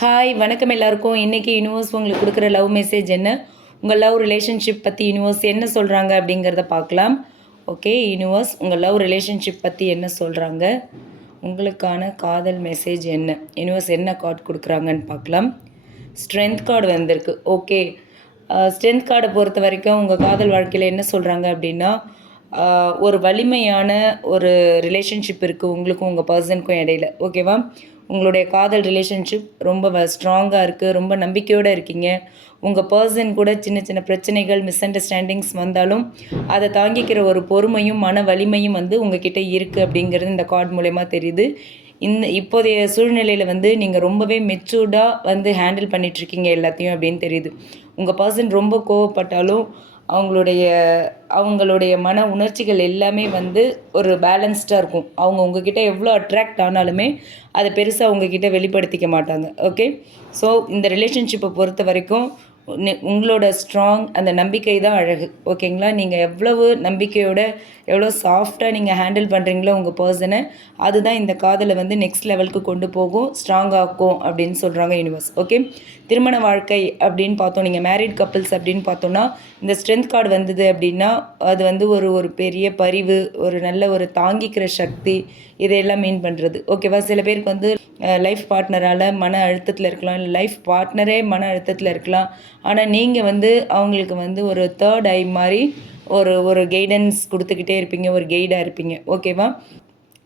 Hi வணக்கம் எல்லாருக்கும். இன்றைக்கி யூனிவர்ஸ் உங்களுக்கு கொடுக்குற லவ் மெசேஜ் என்ன? உங்கள் லவ் ரிலேஷன்ஷிப் பற்றி யூனிவர்ஸ் என்ன சொல்கிறாங்க அப்படிங்கிறத பார்க்கலாம். ஓகே யூனிவர்ஸ் உங்கள் லவ் ரிலேஷன்ஷிப் பற்றி என்ன சொல்கிறாங்க உங்களுக்கான காதல் மெசேஜ் என்ன? யூனிவர்ஸ் என்ன கார்டு கொடுக்குறாங்கன்னு பார்க்கலாம். ஸ்ட்ரென்த் கார்டு வந்திருக்கு. ஓகே ஸ்ட்ரென்த் கார்டை பொறுத்த வரைக்கும் உங்கள் காதல் வாழ்க்கையில் என்ன சொல்கிறாங்க அப்படின்னா ஒரு வலிமையான ஒரு ரிலேஷன்ஷிப் இருக்குது உங்களுக்கும் உங்கள் பர்சனுக்கும் இடையில. ஓகேவா உங்களுடைய காதல் ரிலேஷன்ஷிப் ரொம்ப ஸ்ட்ராங்காக இருக்குது ரொம்ப நம்பிக்கையோடு இருக்கீங்க. உங்கள் பர்சன் கூட சின்ன சின்ன பிரச்சனைகள் மிஸ் அண்டர்ஸ்டாண்டிங்ஸ் வந்தாலும் அதை தாங்கிக்கிற ஒரு பொறுமையும் மன வலிமையும் வந்து உங்ககிட்ட இருக்குது அப்படிங்கிறது இந்த கார்டு மூலயமா தெரியுது. இந்த இப்போதைய சூழ்நிலையில் வந்து நீங்கள் ரொம்பவே மெச்சூர்டாக வந்து ஹேண்டில் பண்ணிகிட்ருக்கீங்க எல்லாத்தையும் அப்படின்னு தெரியுது. உங்கள் பர்சன் ரொம்ப கோவப்பட்டாலும் அவங்களுடைய அவங்களுடைய மன உணர்ச்சிகள் எல்லாமே வந்து ஒரு பேலன்ஸ்டாக இருக்கும். அவங்க உங்ககிட்ட எவ்வளோ அட்ராக்ட் ஆனாலுமே அதை பெருசாக உங்ககிட்ட வெளிப்படுத்திக்க மாட்டாங்க. ஓகே ஸோ இந்த ரிலேஷன்ஷிப்பை பொறுத்த வரைக்கும் உங்களோட ஸ்ட்ராங் அந்த நம்பிக்கை தான் அழகு. ஓகேங்களா நீங்கள் எவ்வளவு நம்பிக்கையோட எவ்வளோ சாஃப்டாக நீங்கள் ஹேண்டில் பண்ணுறீங்களோ உங்கள் பர்சனை அதுதான் இந்த காதலை வந்து நெக்ஸ்ட் லெவலுக்கு கொண்டு போகும் ஸ்ட்ராங் ஆக்கும் அப்படின்னு சொல்கிறாங்க யூனிவர்ஸ் ஓகே திருமண வாழ்க்கை அப்படின்னு பார்த்தோம். நீங்கள் மேரிட் கப்பிள்ஸ் அப்படின்னு பார்த்தோன்னா இந்த ஸ்ட்ரென்த் கார்டு வந்தது அப்படின்னா அது வந்து ஒரு ஒரு பெரிய பரிவு ஒரு நல்ல ஒரு தாங்கிக்கிற சக்தி இதையெல்லாம் மீன் பண்ணுறது ஓகேவா சில பேருக்கு வந்து லைஃப் பார்ட்னரால் மன அழுத்தத்தில் இருக்கலாம் இல்லை லைஃப் பார்ட்னரே மன அழுத்தத்தில் இருக்கலாம். ஆனால் நீங்கள் வந்து அவங்களுக்கு வந்து ஒரு தேர்ட் ஐ மாதிரி ஒரு ஒரு கைடன்ஸ் கொடுத்துக்கிட்டே இருப்பீங்க ஒரு கைடாக இருப்பீங்க. ஓகேவா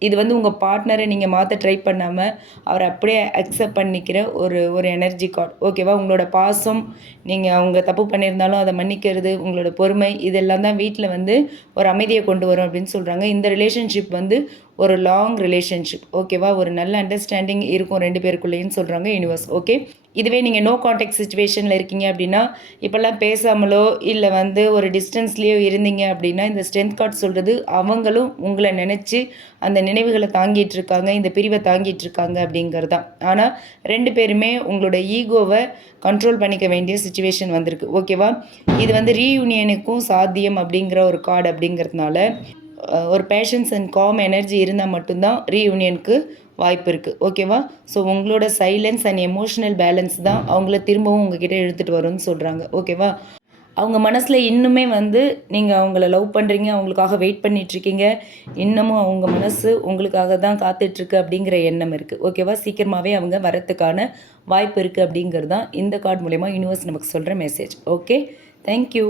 இது வந்து உங்கள் பார்ட்னரை நீங்கள் மாற்ற ட்ரை பண்ணாமல் அவரை அப்படியே அக்செப்ட் பண்ணிக்கிற ஒரு ஒரு எனர்ஜி கார்டு ஓகேவா உங்களோட பாசம் நீங்கள் அவங்க தப்பு பண்ணியிருந்தாலும் அதை மன்னிக்கிறது உங்களோட பொறுமை இதெல்லாம் தான் வீட்டில் வந்து ஒரு அமைதியை கொண்டு வரும் அப்படின்னு சொல்கிறாங்க இந்த ரிலேஷன்ஷிப் வந்து ஒரு லாங் ரிலேஷன்ஷிப் ஓகேவா ஒரு நல்ல அண்டர்ஸ்டாண்டிங் இருக்கும் ரெண்டு பேருக்குள்ளேன்னு சொல்கிறாங்க யூனிவர்ஸ் ஓகே இதுவே நீங்கள் நோ காண்டாக்ட் சுச்சுவேஷனில் இருக்கீங்க அப்படின்னா இப்போல்லாம் பேசாமலோ இல்லை வந்து ஒரு டிஸ்டன்ஸ்லேயோ இருந்தீங்க அப்படின்னா இந்த ஸ்ட்ரென்த் கார்டு சொல்கிறது அவங்களும் உங்களை நினச்சி அந்த நினைவுகளை தாங்கிட்டு இருக்காங்க இந்த பிரிவை தாங்கிட்டு இருக்காங்க அப்படிங்கிறது. தான் ஆனால் ரெண்டு பேருமே உங்களோட ஈகோவை கண்ட்ரோல் பண்ணிக்க வேண்டிய சுச்சுவேஷன் வந்திருக்கு. ஓகேவா இது வந்து ரீயூனியனுக்கும் சாத்தியம் அப்படிங்கிற ஒரு கார்டு அப்படிங்கிறதுனால ஒரு பேஷன்ஸ் அண்ட் காம் எனர்ஜி இருந்தால் மட்டும்தான் ரீயூனியனுக்கு வாய்ப்பு இருக்குது ஓகேவா ஸோ உங்களோட சைலன்ஸ் அண்ட் எமோஷனல் பேலன்ஸ் தான் அவங்கள திரும்பவும் உங்ககிட்ட எடுத்துகிட்டு வரும்னு சொல்கிறாங்க ஓகேவா அவங்க மனசில் இன்னுமே வந்து நீங்கள் அவங்கள லவ் பண்ணுறீங்க அவங்களுக்காக வெயிட் பண்ணிகிட்ருக்கீங்க இன்னமும் அவங்க மனசு உங்களுக்காக தான் காத்துட்ருக்கு அப்படிங்கிற எண்ணம் இருக்குது ஓகேவா சீக்கிரமாகவே அவங்க வரத்துக்கான வாய்ப்பு இருக்குது அப்படிங்கிறது தான் இந்த கார்டு மூலயமா யூனிவர்ஸ் நமக்கு சொல்கிற மெசேஜ் ஓகே தேங்க்யூ